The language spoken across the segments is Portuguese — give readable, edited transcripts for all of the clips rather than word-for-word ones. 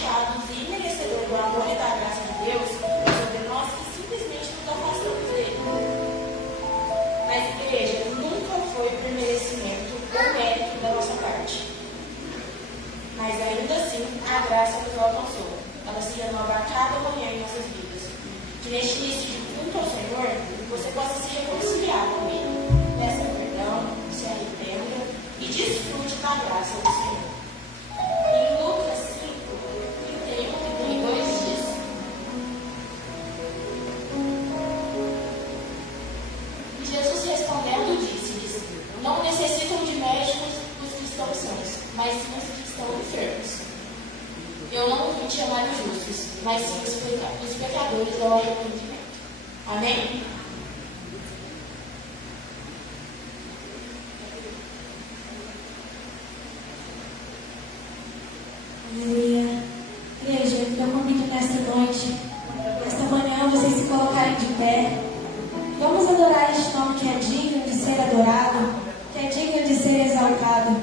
chateados e merecedores do amor e da graça de Deus sobre nós que simplesmente nos afastamos dele. Mas, igreja, nunca foi por merecimento ou mérito da nossa parte. Mas ainda assim, a graça nos alcançou. Ela se renova a cada manhã em nossas vidas. Que neste início de culto ao Senhor, você possa se reconciliar com Ele. Peça perdão, se arrependa e desfrute da graça do Senhor. Em Lucas 5, 31 e 32 diz: E Jesus respondendo disse-lhes: Não necessitam de médicos os que estão sãos, mas sim os que estão enfermos. Eu não vim chamar os justos, mas sim os pecadores ao arrependimento. Amém? Aleluia. Igreja, eu convido nesta noite, nesta manhã, vocês se colocarem de pé. Vamos adorar este nome que é digno de ser adorado, que é digno de ser exaltado.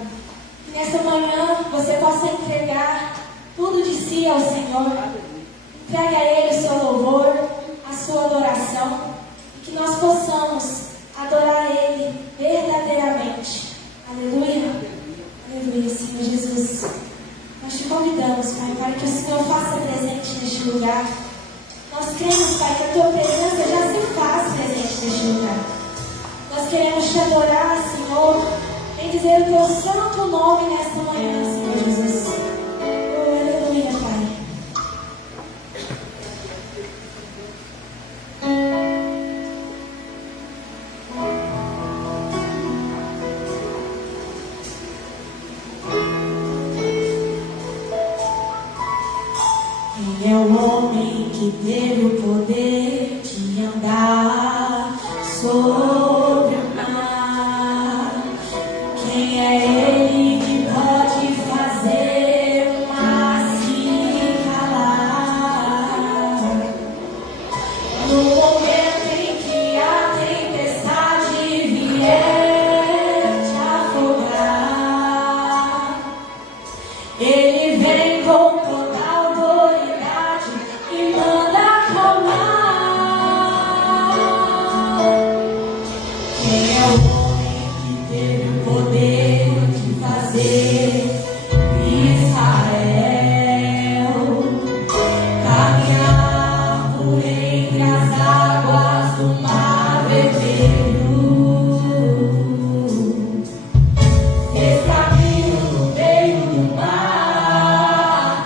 Que nesta manhã você possa entregar tudo de si ao Senhor. Entregue a Ele o seu louvor, a sua adoração. E que nós possamos adorar a Ele verdadeiramente. Aleluia. Aleluia, Senhor Jesus. Nós te convidamos, Pai, para que o Senhor faça presente neste lugar. Nós cremos, Pai, que a Tua presença já se faz presente neste lugar. Nós queremos te adorar, Senhor, em dizer o Teu santo nome nesta manhã, Senhor Jesus. Oh, aleluia, Pai. Quem é o homem que teve o poder de andar sobre o mar? Quem é ele que pode fazer o mar se calar? No momento em que a tempestade vier te afogar, ele vem com toda autoridade e manda acalmar. Quem é o homem que teve o poder de fazer Israel caminhar por entre as águas do mar vermelho? Fez caminho no meio do mar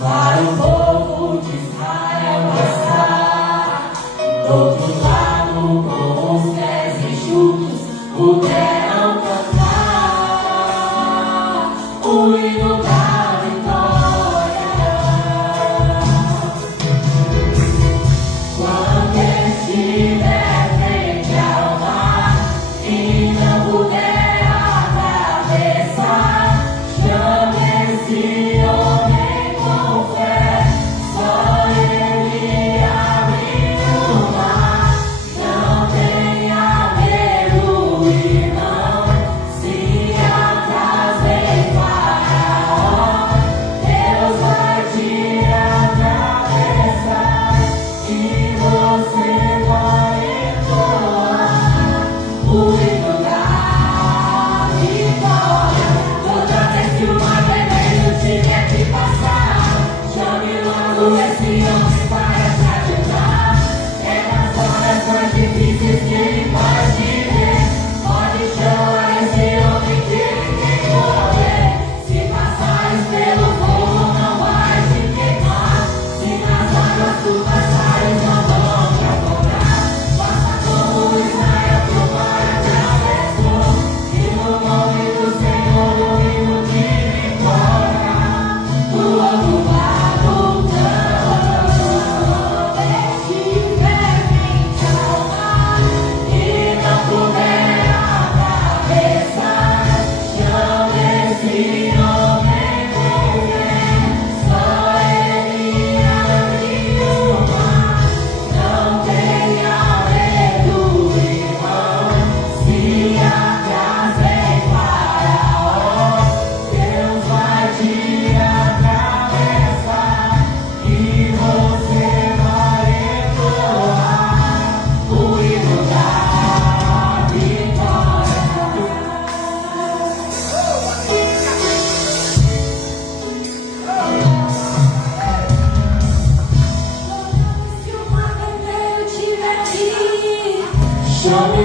para o povo de Israel passar. Do outro lado, com os pés enxutos, puderam cantar o hino da vitória. Quando estiver frente ao mar e não puder atravessar, chame esse homem com fé. Só ele abriu o mar. Não tenha medo e não se atrase, Faraó. Deus vai te atravessar e você vai entoar o hino da vitória. Toda vez que o mar vermelho te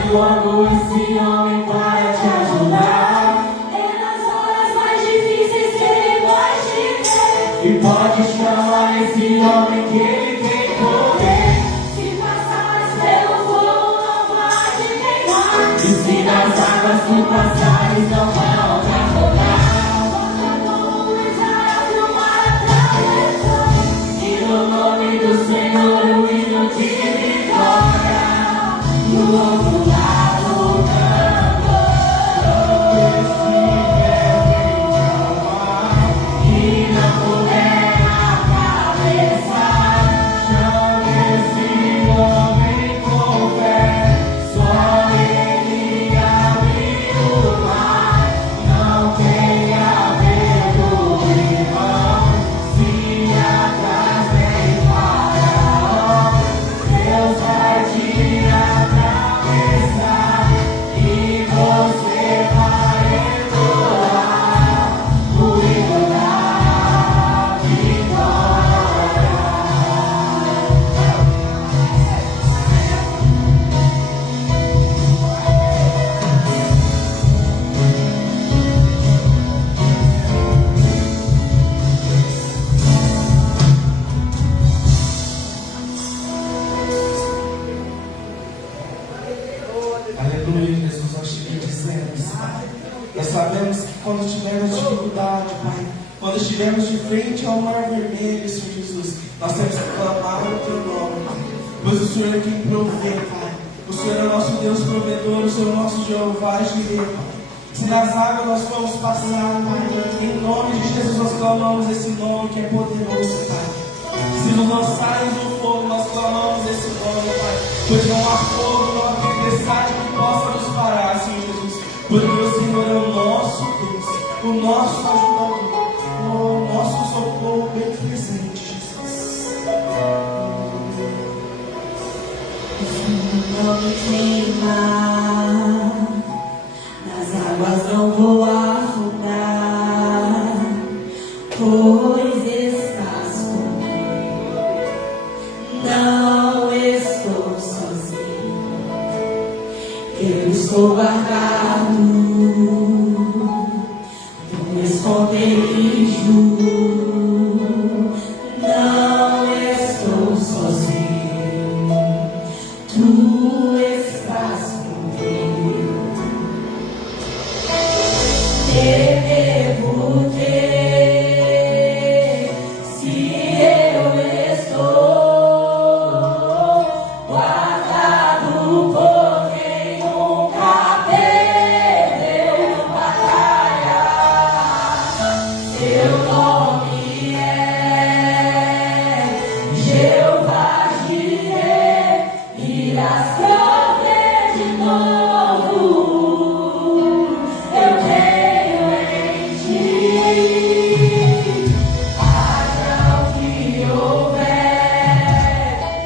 fogo esse homem para te ajudar. É nas horas mais difíceis que ele pode ver. E pode chamar esse homem que ele tem poder. Se passares pelo fogo, não vai te queimar. E se nas águas tu passares, não vão te afogar. E no nome do Senhor o hino de vitória. Do outro lado cantou. E não puder na cabeça. Chame esse homem com fé. Só ele abre o mar. Não tenha medo, irmão. Se atrás vem Faraó, Deus vai te atravessar e você vai entoar o hino da vitória. Aleluia, Jesus, nós te bendizemos, Pai. Nós sabemos que quando tivermos dificuldade, Pai, quando estivermos de frente ao mar vermelho, Senhor Jesus, nós temos que clamar o Teu nome, Pai. Pois o Senhor é quem provê, Pai. O Senhor é o nosso Deus provedor, o Senhor é o nosso Jeová Jireh, Pai. Se nas águas nós formos passar, Pai, em nome de Jesus nós clamamos esse nome que é poderoso, Pai. Se nos lançarem no fogo, nós clamamos esse nome, Pai. Pois não há fogo, não há tempestade que possa nos parar, Senhor Jesus. Porque o Senhor é o nosso Deus, o nosso ajudador, o nosso socorro bem presente, Jesus. Não me queima, nas águas não vou afundar, pois estás comigo, não estou sozinho, eu estou guardado no esconderijo, não estou sozinho, tu estás comigo. Devo ter, se eu estou guardado por quem nunca perdeu batalha. Seu nome é Jeová Jireh, e as provê de novo. Eu creio em ti, haja o que houver,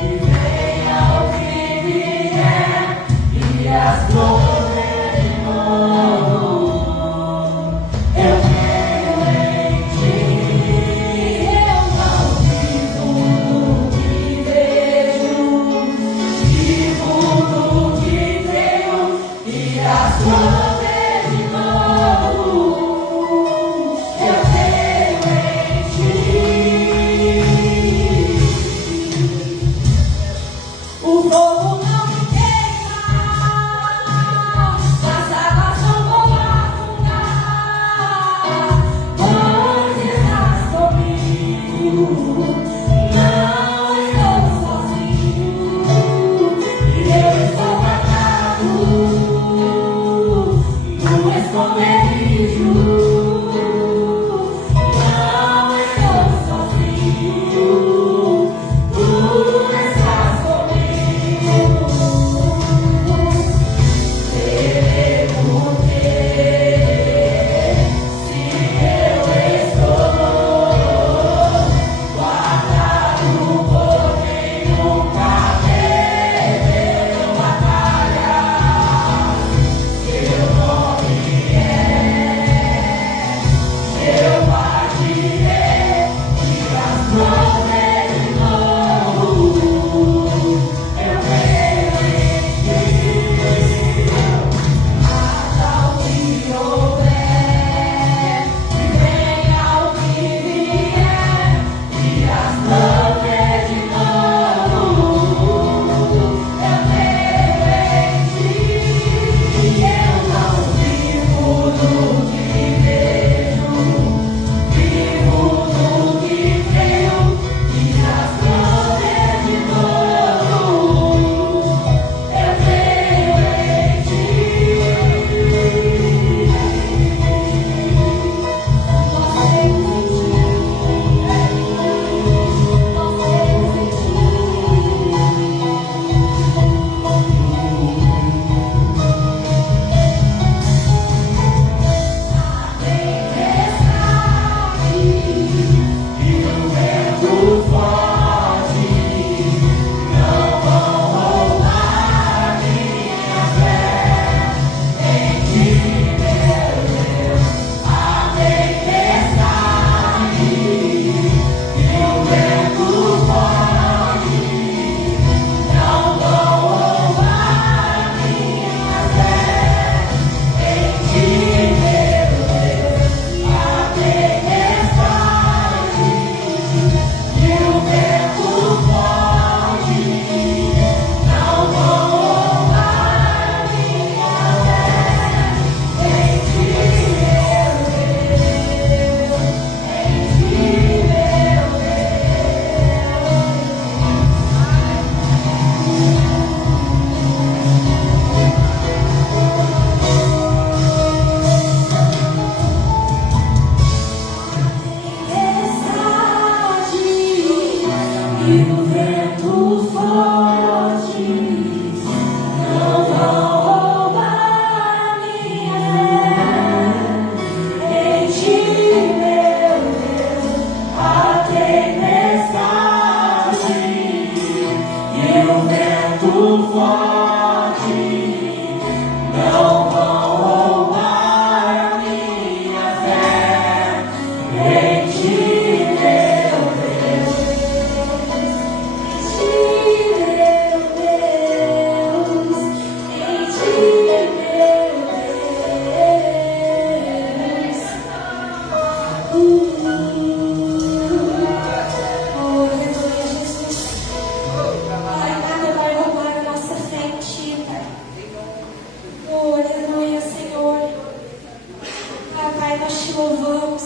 e venha o que vier, e as provê de novo. Eu creio em ti.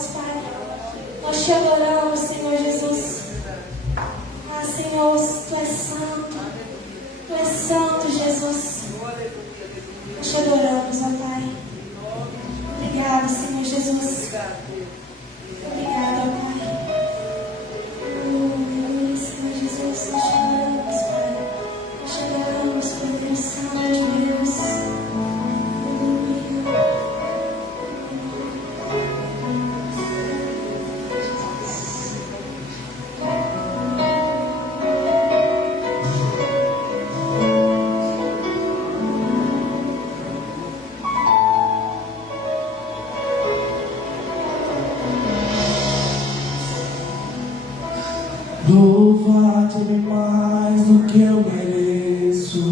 adoramos, Pai. Nós te adoramos, Senhor Jesus. Ah, Senhor, Tu és santo. Tu és santo, Jesus. Nós te adoramos, ó Pai. Obrigado, Senhor Jesus. Obrigado, ó Pai. Senhor Jesus, nós te adoramos, Pai. Nós te adoramos, Pai, Deus Santo de Deus. Louvar-te mais do que eu mereço,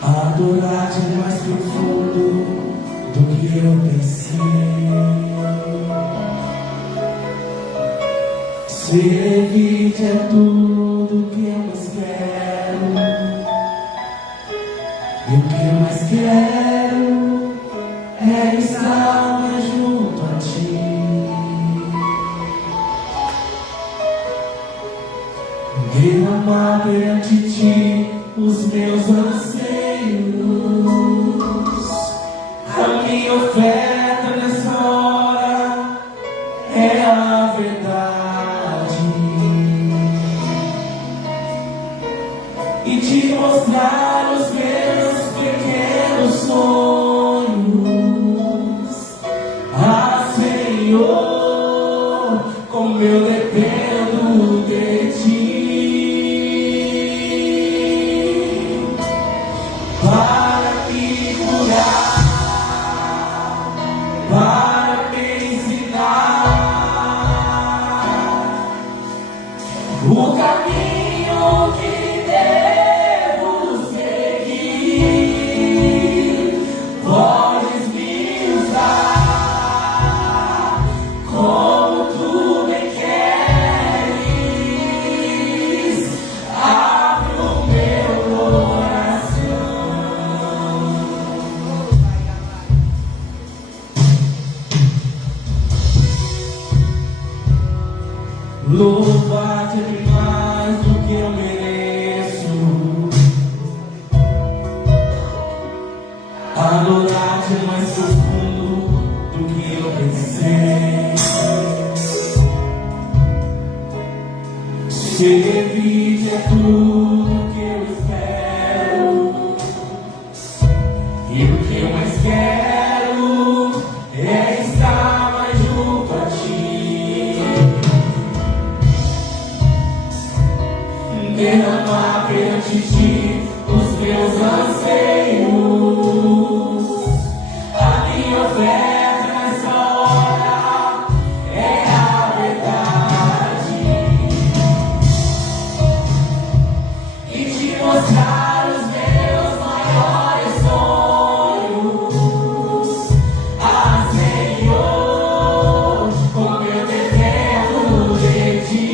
adorar-te mais profundo do que eu pensei, servir-te é tudo que eu mais quero, e o que eu mais quero é estar mais junto a ti. Derramar perante ti os meus anseios, a minha oferta nessa hora é a verdade, e te mostrar os meus pequenos sonhos. Ah, Senhor, como eu dependo de ti. Para me ensinar o caminho que devo seguir. Podes me usar como tu bem queres. Abre o meu coração. Louvar-te mais do que eu mereço, adorar-te mais profundo do que eu pensei, servir-te é tudo que eu espero, e o que eu mais quero é estar mais junto a ti. Derramar perante ti os meus anseios, a minha oferta nessa hora é a verdade, e te mostrar os meus maiores sonhos. Ah, Senhor, como eu dependo de ti.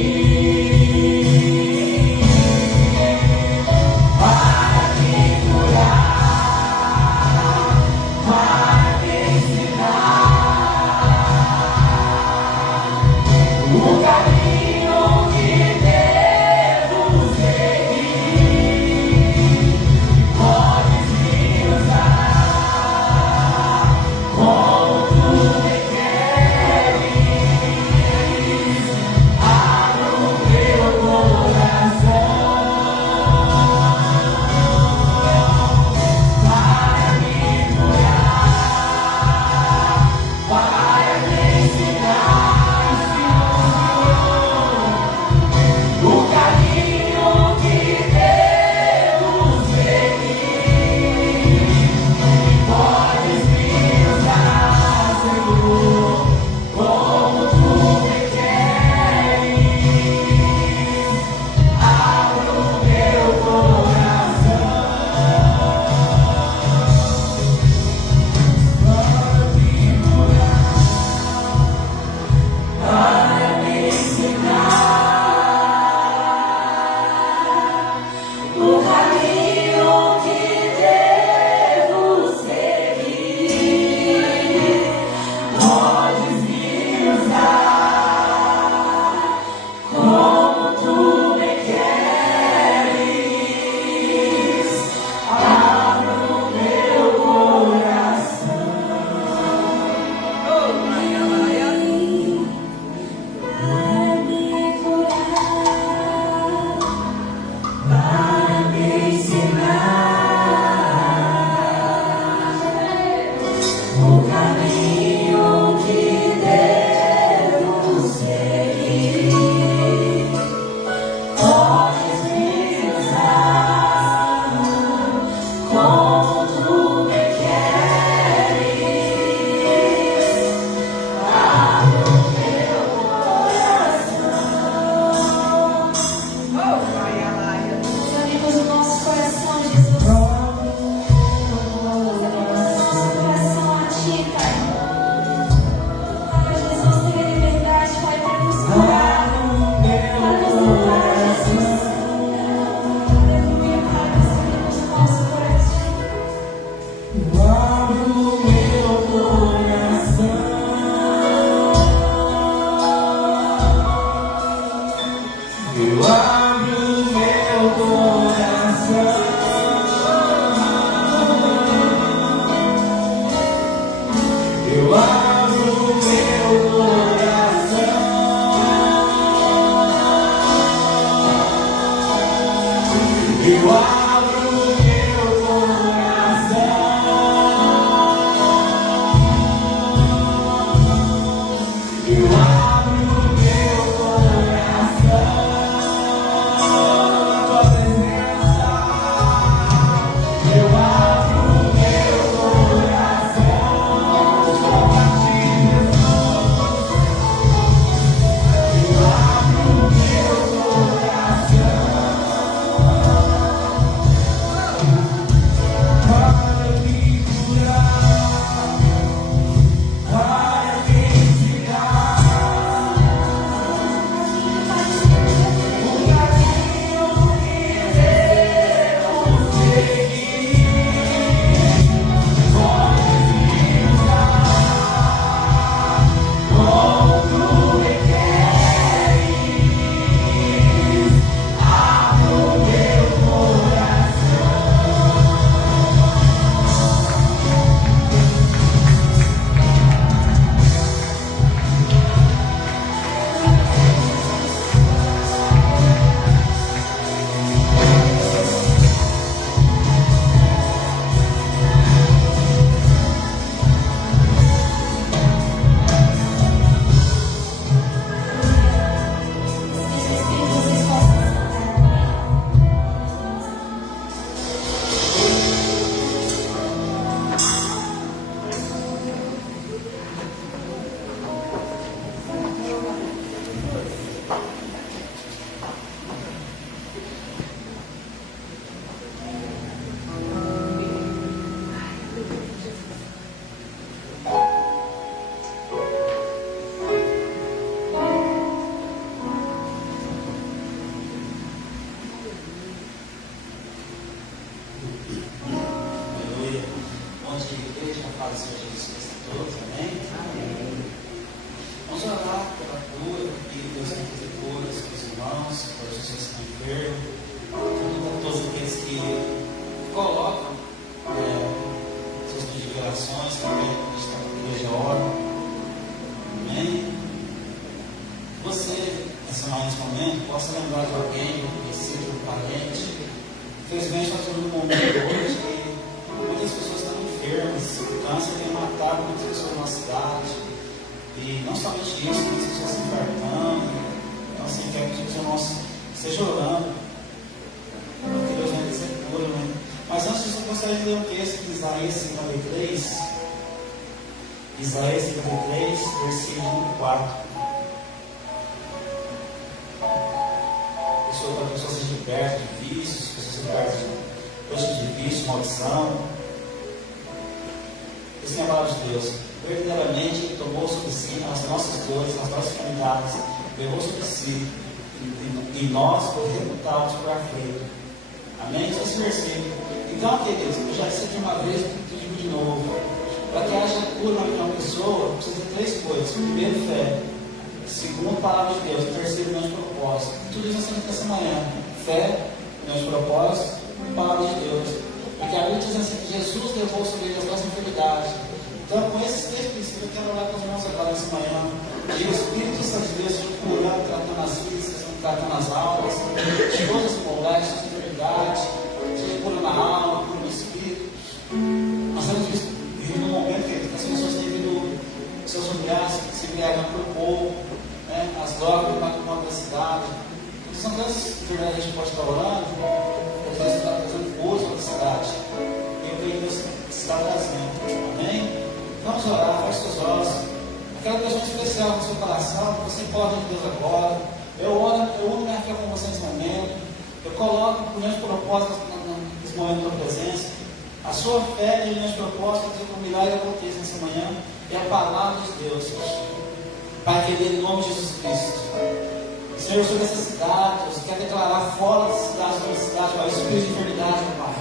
Para me curar, para me ensinar Eu abro o meu coração. Eu abro o meu coração. Eu abro o meu coração. Na tua presença. Eu abro o meu coração. Só pra ti, Jesus. Eu abro o meu coração. Para me curar, para me ensinar o caminho que devemos seguir. Pode me usar como tu queres. Abra o meu coração. Vocês possam sentar. Aleluia. Bom dia, igreja. A paz do Senhor Jesus Cristo a todos. Amém? Vamos orar pela cura, que Deus tem que fazer curas para os irmãos, para as pessoas que estão enfermas, para todos aqueles que colocam seus pedidos de orações, também que estão na igreja ora. Amém? Você, nesse momento, possa lembrar de alguém, um conhecido, um parente. Infelizmente, nós estamos num momento hoje que muitas pessoas estão enfermas, o câncer tem matado muitas pessoas na cidade, e não somente isso, muitas pessoas se infartando. Então, assim, quero que os irmãos estejam orando, porque Deus vai dizer cura, né? Mas antes disso, eu gostaria de ler um texto de Isaías 53, Isaías 53, versículo 4. Para pessoas sejam libertas de vícios, pessoas sejam libertas de vício, maldição. Isso é a palavra de Deus. Verdadeiramente Ele tomou sobre si as nossas dores, as nossas enfermidades, levou sobre si, e nós foi reputados por aflito. Amém? Esse versículo. Então, queridos, eu já disse aqui uma vez, eu digo de novo. Para que haja cura na uma pessoa, precisa de três coisas. Primeiro, fé. Segundo, palavra de Deus. Terceiro, união de propósito. Tudo isso nós temos nessa manhã. Fé, união de propósito e palavra de Deus. Porque a Bíblia diz assim que Jesus levou sobre ele as nossas enfermidades. Então, com esses três princípios, eu quero orar com os irmãos agora nessa manhã. Que o Espírito Santo de Deus seja curando, tratando as vidas, tratando as almas, de todas as moléstias, de enfermidade, seja curando a alma, curando o espírito. Nós temos vivido num momento que as pessoas têm vindo seus familiares se embriagando por pouco, né? As drogas que matam da cidade. Então, são tantas enfermidades que a gente pode estar orando, que às vezes está fazendo força na cidade. E eu creio que Deus está trazendo. Amém? Vamos orar, feche seus olhos. Aquela pessoa especial no seu coração, você pode de Deus agora. Eu uno minha fé com você nesse momento. Eu coloco o milhão de propósitos nesse momento da presença. A sua fé e o milhão de propósitos para que o milagre aconteça nessa manhã é a palavra de Deus. Pai querido, em nome de Jesus Cristo. Senhor, sobre essa cidade, eu quero declarar fora dessa cidade, sobre essa cidade, Pai, o espírito de enfermidade, Pai.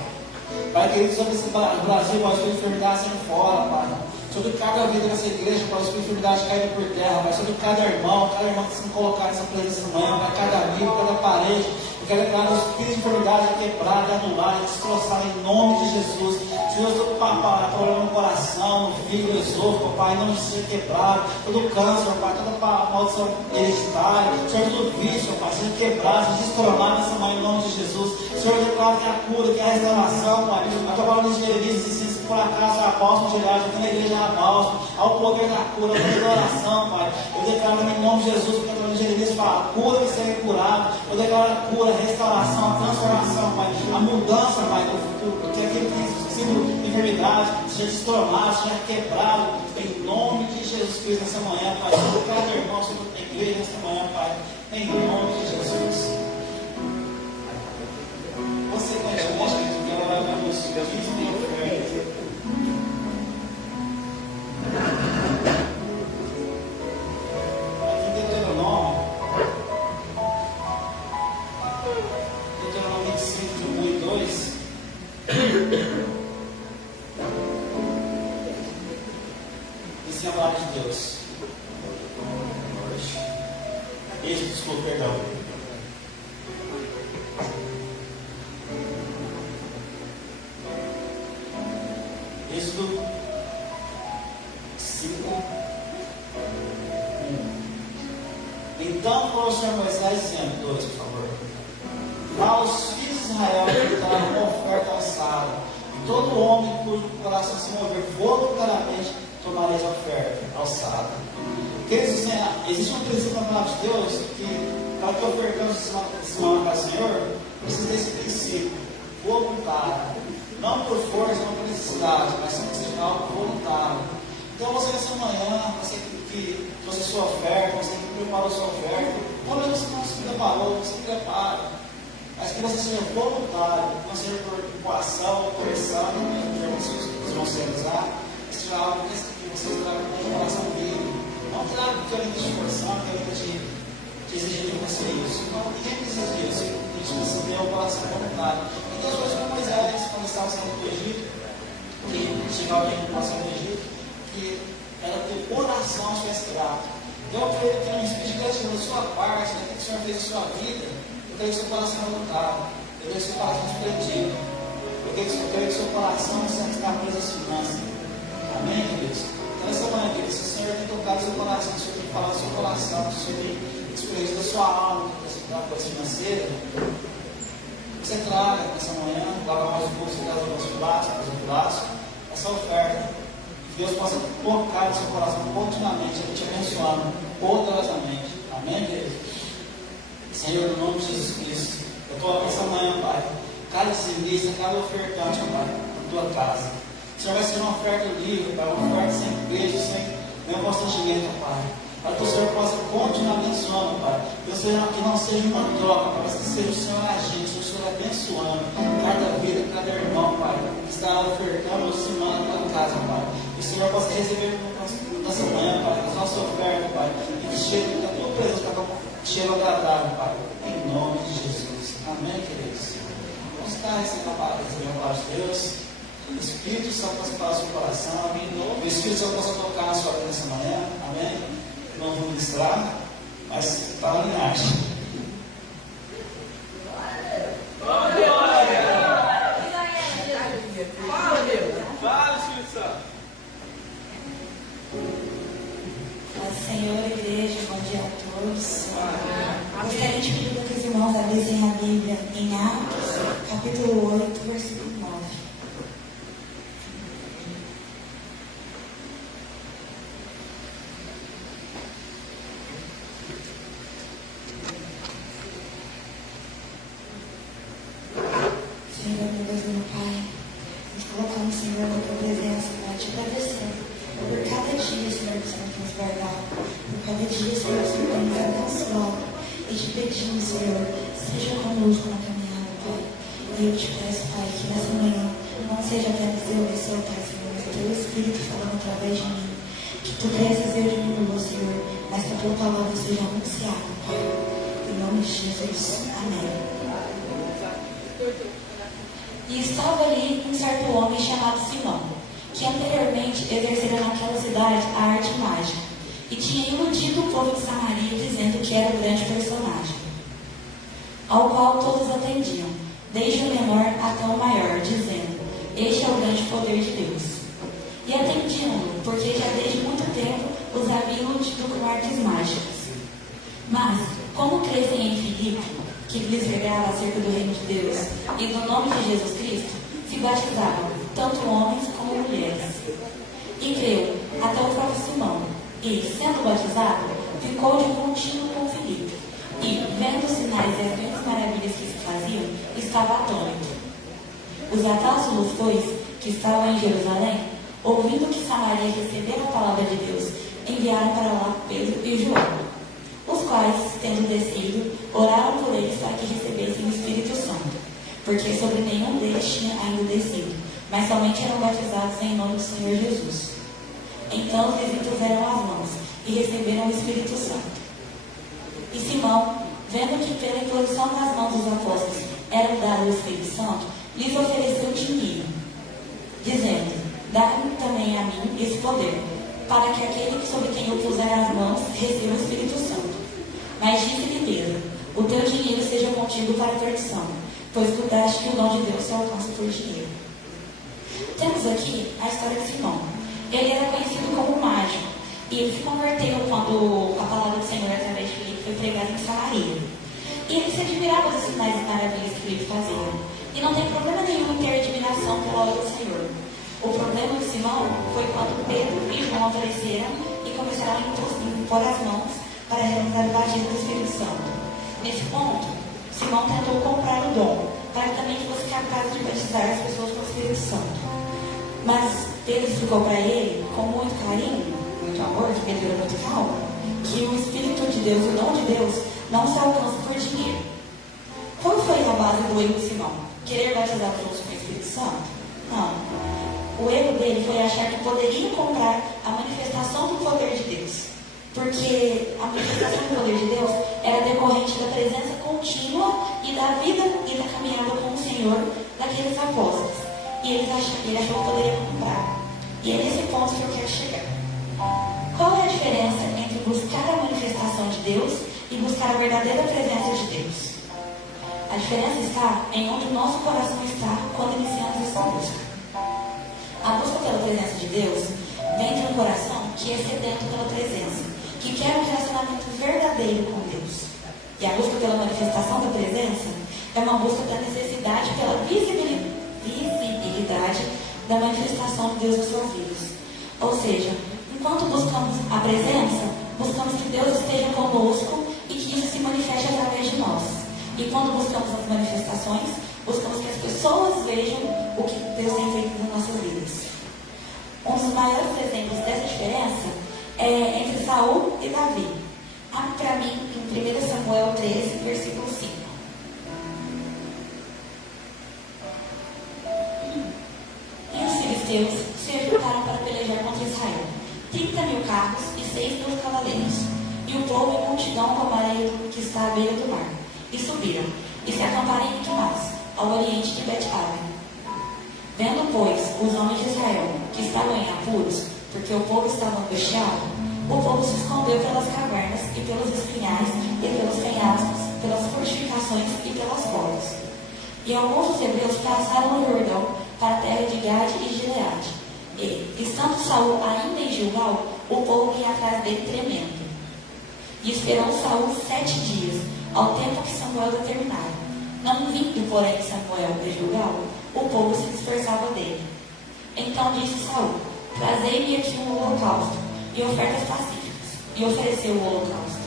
Pai querido, sobre esse Brasil, Pai, o espírito de enfermidade saindo fora, Pai. Sobre cada vida nessa igreja, Pai, o espírito de enfermidade caindo por terra, Pai. Sobre cada irmão que se colocar nessa presença da manhã, Pai, cada amigo, cada parente, Eu quero declarar os espíritos de enfermidade quebrados, anulados, destroçados em nome de Jesus. Senhor, todo problema no coração, no fígado, no esôfago, Pai, não seja quebrado. Todo câncer, Pai, toda maldição hereditária, Senhor, todo vício, Pai, seja quebrado, seja destronado nessa manhã em nome de Jesus. Senhor, eu declaro que a cura, que a restauração, Pai, a tua palavra de Jeremias diz assim, se por acaso a bálsamo de Gileade, aqui na igreja é a bálsamo, ao poder da cura, ao poder da oração, Pai. Eu declaro em nome de Jesus, porque a palavra de Jeremias fala, cura que seja curado. Eu declaro a cura, a restauração, a transformação, Pai, a mudança, Pai, do futuro, que aquilo que tem sido enfermidade, seja destronado, seja quebrado, em nome de Jesus Cristo nessa manhã, Pai. Sobre cada irmão, sobre a igreja nessa manhã, Pai, em nome de Jesus. Consequentemente, que ela vai nos filhos de oferta. Aqui em Deuteronômio 25, de 1 e 2. Esse é a palavra de Deus. Desculpa, perdão. Êxodo 5, 1. Então falou o Senhor Moisés dizendo, 2, por favor. Fala aos filhos de Israel que darão uma oferta alçada, e todo homem cujo coração se mover voluntariamente tomareis a oferta alçada. Queridos, existe um princípio na palavra de Deus que, para que ofertamos esse mal para o Senhor, precisa desse princípio voluntário. Não por força, não por necessidade, mas sempre que seja algo voluntário. Então você nessa manhã, você que trouxe sua oferta, você que preparou sua oferta, quando você não se preparou, você prepara. Mas que você seja voluntário, não seja por coação, por pressão, os irmãos se realizar, seja algo que você traga com o coração vivo. Não traga porque alguém está te forçando, porque alguém está te exigindo de você isso. Não, ninguém precisa disso. A gente precisa ter um coração voluntário. Então, as coisas como Moisés, quando estava saindo do Egito, que chegava alguém que passava do Egito, que era que o coração estivesse grato. Então, eu creio que no espírito de gratidão da sua parte, daquilo que o Senhor fez na sua vida, eu creio que seu coração é voluntário. Eu creio que seu coração é desprendido. Eu creio que seu coração sempre está preso às finanças. Amém, queridos? Então, essa manhã, queridos, se o Senhor tem tocado seu coração, se o Senhor tem falado do seu coração, se o Senhor tem desprendido da sua alma, da coisa financeira, você traga nessa manhã, lava mais o bolso, traz o nosso braço, essa oferta. Que Deus possa colocar no seu coração continuamente, a gente abençoando poderosamente. Amém, queridos? Senhor, no nome de Jesus Cristo, eu coloco essa manhã, Pai, cada dizimista, cada ofertante, Pai, na tua casa. O Senhor vai ser uma oferta livre, Pai, uma oferta sem peso, sem nenhum constrangimento, Pai. Para que o Senhor possa continuar abençoando, Pai. Que não seja uma troca, Pai, mas que seja o Senhor agindo, o Senhor abençoando cada vida, cada irmão, Pai, que está ofertando ou semana na tua casa, Pai. Que o Senhor possa receber nessa manhã, Pai, a nossa oferta, Pai, e que chegue da tua presença para cheiro agradável, Pai, em nome de Jesus. Amém, queridos? Vamos estar recebendo a palavra de Deus. O Espírito Santo possa falar no seu coração. O Espírito Santo possa tocar na sua vida nessa manhã. Amém? Não vou ministrar, mas está na linhagem. Fala, Espírito Santo. Senhor, igreja, bom dia a todos. Gostaria de pedir para os irmãos abrirem a Bíblia em Atos, capítulo 8, versículo 9. Senhor, meu Deus, meu Pai, nos colocamos, Senhor, na tua presença, Pai, te agradecendo por cada dia, Senhor, que o Senhor tem nos guardado, por cada dia, Senhor, que o Senhor tem nos abençoado, e te pedimos, Senhor, seja conosco na caminhada, Pai. E eu te peço, Pai, que nessa manhã não seja apenas eu que sou, Pai, Senhor, mas o teu Espírito falando através de mim, que tu cresças eu diminuo, Senhor, mas que a tua palavra seja anunciada, Pai. Em nome de Jesus, amém. E estava ali um certo homem chamado Simão, que anteriormente exercera naquela cidade a arte mágica, e tinha iludido o povo de Samaria dizendo que era um grande personagem. ao qual todos atendiam, desde o menor até o maior, dizendo: este é o grande poder de Deus. E atendiam-no, porque já desde muito tempo os haviam tido com artes mágicas. Mas, como crescem em Filipe, que lhes pregava acerca do reino de Deus e do nome de Jesus Cristo, se batizavam, tanto homens como mulheres. E creu até o próprio Simão, e, sendo batizado, ficou de contínuo com Filipe. E, vendo os sinais e as grandes maravilhas que se faziam, estava atônito. Os apóstolos, pois, que estavam em Jerusalém, ouvindo que Samaria recebera a palavra de Deus, enviaram para lá Pedro e João, os quais, tendo descido, oraram por eles para que recebessem o Espírito Santo, porque sobre nenhum deles tinha ainda descido, mas somente eram batizados em nome do Senhor Jesus. Então os lhes impuseram as mãos e receberam o Espírito Santo. E Simão, vendo que pela imposição das mãos dos apóstolos era dado o Espírito Santo, lhes ofereceu dinheiro, dizendo: dá-me também a mim esse poder, para que aquele sobre quem eu puser as mãos receba o Espírito Santo. Mas disse-lhe Pedro: o teu dinheiro seja contigo para a perdição, pois cuidaste que o dom de Deus se alcança por dinheiro. Temos aqui a história de Simão. Ele era conhecido como mágico, e ele se converteu quando a palavra do Senhor através de Filipe foi pregada em Samaria. E ele se admirava dos sinais e maravilhas que Filipe fazia. E não tem problema nenhum em ter admiração pela obra do Senhor. O problema de Simão foi quando Pedro e João apareceram e começaram a impor as mãos para realizar o batismo do Espírito Santo. Nesse ponto, Simão tentou comprar o dom, para que também fosse capaz de batizar as pessoas com o Espírito Santo. Mas Pedro explicou para ele, com muito carinho, muito amor, que Pedro era muito calmo, que o Espírito de Deus, o dom de Deus, não se alcança por dinheiro. Qual foi a base do erro de Simão? Querer batizar os outros com o Espírito Santo? Não. O erro dele foi achar que poderia comprar a manifestação do poder de Deus. Porque a manifestação do poder de Deus era decorrente da presença contínua e da vida e da caminhada com o Senhor daqueles apóstolos. E ele achou que poderia comprar. E é nesse ponto que eu quero chegar. Qual é a diferença entre buscar a manifestação de Deus e buscar a verdadeira presença de Deus? A diferença está em onde o nosso coração está quando iniciamos essa busca. A busca pela presença de Deus vem de um coração que é sedento pela presença, que quer um relacionamento verdadeiro com Deus. E a busca pela manifestação da presença é uma busca da necessidade pela visibilidade da manifestação de Deus nas suas vidas. Ou seja, enquanto buscamos a presença, buscamos que Deus esteja conosco e que isso se manifeste através de nós. E quando buscamos as manifestações, buscamos que as pessoas vejam o que Deus tem feito nas nossas vidas. Um dos maiores exemplos dessa diferença é entre Saul e Davi. Abre para mim em 1 Samuel 13, versículo 5. E os filisteus se ajuntaram para pelejar contra Israel. 30.000 carros e 6.000 cavaleiros. E o povo e a multidão com a areia que está à beira do mar. E subiram, e se acamparam em Miquimás, ao oriente de Bet-Aven. Vendo, pois, os homens de Israel, que estavam em apuros, porque o povo estava angustiado, o povo se escondeu pelas cavernas e pelos espinhais e pelos penhascos, pelas fortificações e pelas portas. E alguns dos hebreus passaram o Jordão para a terra de Gade e Gileade. E, estando Saul ainda em Gilgal, o povo ia atrás dele tremendo. E esperou Saul 7 dias, ao tempo que Samuel determinara. Não vindo, porém, Samuel de Gilgal, o povo se dispersava dele. Então disse Saul: trazei-me aqui um holocausto e ofertas pacíficas. E ofereceu o holocausto.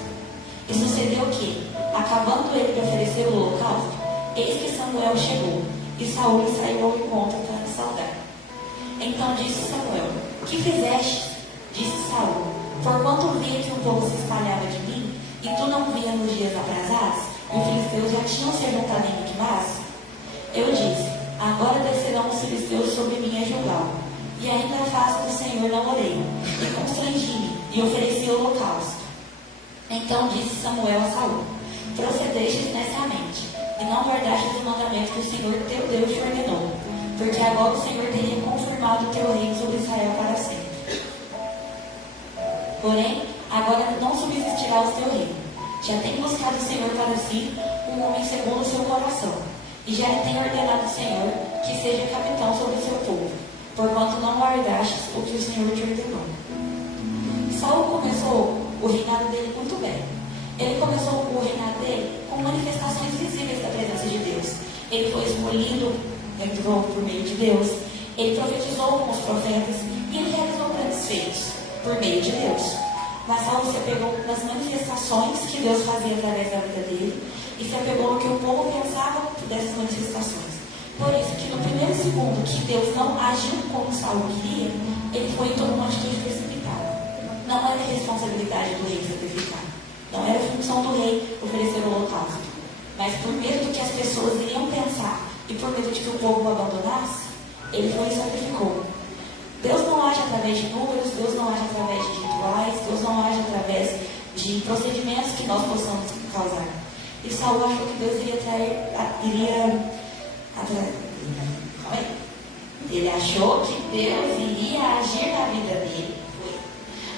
E sucedeu que, acabando ele de oferecer o holocausto, eis que Samuel chegou, e Saul lhe saiu ao encontro para lhe saudar. Então disse Samuel: que fizeste? Disse Saul: porquanto via que o povo se espalhava de mim, e tu não via nos dias aprazados, e os filisteus já tinham se juntado em Miquimás, eu disse: agora descerão os filisteus sobre mim a Gilgal. E ainda a face do Senhor não orei, e constrangi-me, e ofereci o holocausto. Então disse Samuel a Saul: procedestes neciamente, e não guardastes o mandamento que o Senhor teu Deus te ordenou, porque agora o Senhor teria confirmado o teu reino sobre Israel para sempre. Porém, agora não subsistirá o teu reino. Já tem buscado o Senhor para si um homem segundo o seu coração, e já lhe tem ordenado o Senhor que seja capitão sobre o seu povo, porquanto não guardastes o que o Senhor te ordenou. Saul começou o reinado dele muito bem. Ele começou o reinado dele com manifestações visíveis da presença de Deus. Ele foi escolhido, entrou por meio de Deus, ele profetizou com os profetas e ele realizou grandes feitos por meio de Deus. Mas Saul se apegou nas manifestações que Deus fazia através da vida dele e se apegou no que o povo pensava dessas manifestações. Por isso que no primeiro segundo que Deus não agiu como Saul queria, ele foi e tomou uma atitude precipitada. Não era responsabilidade do rei sacrificar. Não era função do rei oferecer o holocausto. Mas por medo do que as pessoas iriam pensar e por medo de que o povo o abandonasse, ele foi e sacrificou. Deus não age através de números, Deus não age através de rituais, Deus não age através de procedimentos que nós possamos causar. E Saul achou que Deus Ele achou que Deus iria agir na vida dele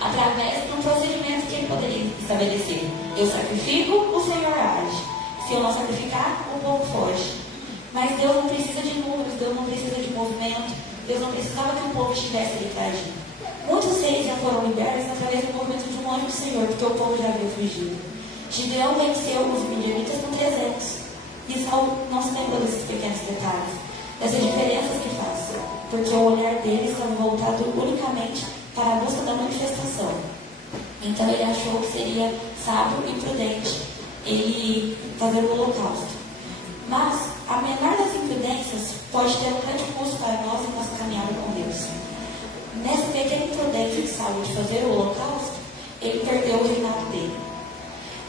através de um procedimento que ele poderia estabelecer. Eu sacrifico, o Senhor age. Se eu não sacrificar, o povo foge. Mas Deus não precisa de números, Deus não precisa de movimento, Deus não precisava que o povo estivesse ali para agir. Muitos reis já foram libertos através do movimento de um anjo do Senhor, porque o povo já havia fugido. Gideão venceu os midianitas com 300. E Saul não se lembrou desses pequenos detalhes, dessas diferenças que faz, porque o olhar dele estava voltado unicamente para a busca da manifestação. Então ele achou que seria sábio e prudente ele fazer o holocausto. Mas a menor das imprudências pode ter um grande custo para nós em nossa caminhada com Deus. Nessa pequena imprudência de Saul de fazer o holocausto, ele perdeu o reinado dele.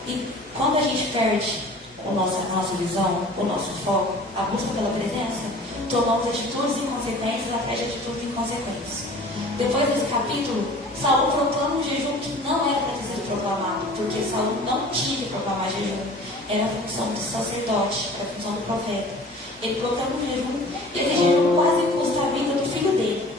E quando a gente perde a nossa visão, o nosso foco, a busca pela presença, tomamos atitudes inconsequentes atrás de atitudes inconsequentes. Depois desse capítulo, Saul proclama um jejum que não era para ter sido proclamado, porque Saul não tinha que proclamar jejum. Era a função do sacerdote, era a função do profeta. Ele proclama um jejum e esse jejum quase custa a vida do filho dele.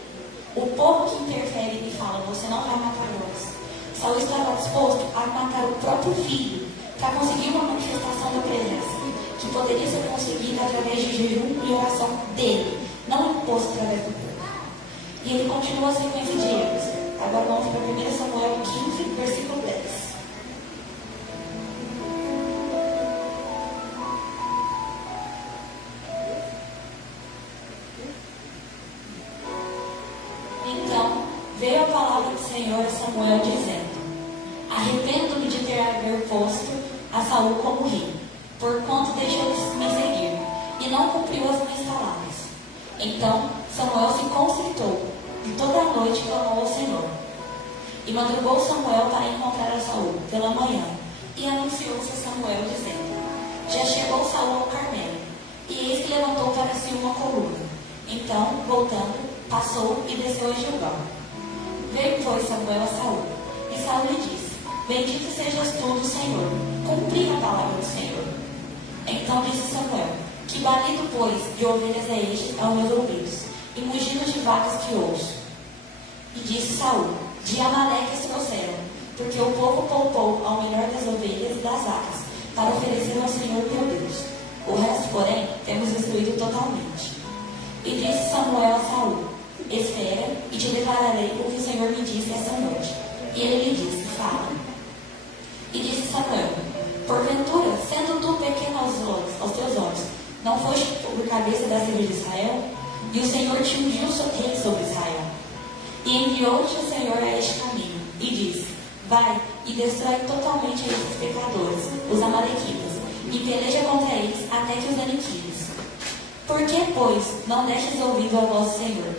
O povo que interfere e fala, você não vai matar nós. Saul estava disposto a matar o próprio filho para conseguir uma manifestação da presença, que poderia ser conseguida através de jejum e oração dele, não imposto através do povo. E ele continua a sequência de erros. Agora vamos para 1 Samuel 15, versículo 10. Então veio a palavra do Senhor a Samuel dizendo: arrependo-me de ter haver posto a Saul como rei, porquanto deixou de me seguir e não cumpriu as minhas palavras. Então Samuel se constritou e toda a noite clamou ao Senhor. E madrugou Samuel para encontrar a Saul pela manhã, e anunciou-se a Samuel dizendo: já chegou Saul ao Carmelo, e eis que levantou para si uma coluna. Então, voltando, passou e desceu a Gilgal. Veio, pois, Samuel a Saul, e Saul lhe disse: bendito sejas tu do Senhor, cumpri a palavra do Senhor. Então disse Samuel: que balido, pois, de ovelhas é este aos meus ouvidos, e mugidos de vacas que ouço. E disse Saul: de Amaleque as trouxeram, porque o povo poupou ao melhor das ovelhas e das vacas, para oferecer ao Senhor teu Deus. O resto, porém, temos destruído totalmente. E disse Samuel a Saul: espera, e te declararei o que o Senhor me disse essa noite. E ele lhe disse: fala. E disse Samuel: porventura, sendo tu pequeno aos teus olhos, não foste por cabeça das tribos de Israel? E o Senhor te ungiu rei sobre Israel. E enviou-te o Senhor a este caminho, e disse: vai e destrói totalmente estes pecadores, os amalequitas, e peleja contra eles até que os aniquiles. Por que, pois, não destes ouvido à voz do Senhor?